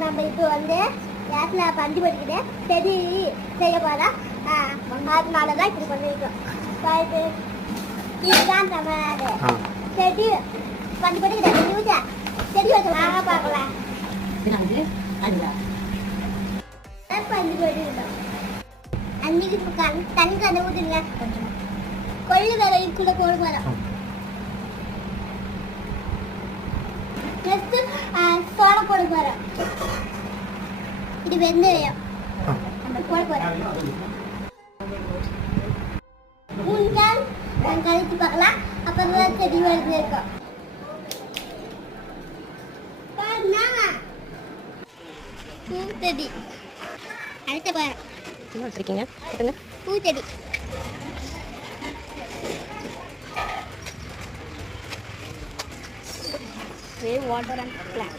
நம்ம இப்போ வந்து கேஸில் பஞ்சு போட்டுக்கிட்டு செடி செய்ய போகிறோம். அதனால தான் இப்படி பண்ணிருக்கோம். இதுதான் நம்ம செடி பஞ்சு போட்டுக்கிட்டு நியூஸை செடி வச்சு வாங்க பார்க்கலாம். பஞ்சு போட்டுக்கிட்டோம். அன்னைக்கு தண்ணி கதை ஊற்றுங்க. கொள்ளு வேற இதுக்குள்ள போட போகிறோம். சோளம் போட போறோம். இது வெந்தயம் போட போறோம். மூணு கழிச்சு பார்க்கலாம். அப்புறம் செடி வருது இருக்கும். பூச்செடி அடுத்த பாருங்க. பூச்செடி water and plant.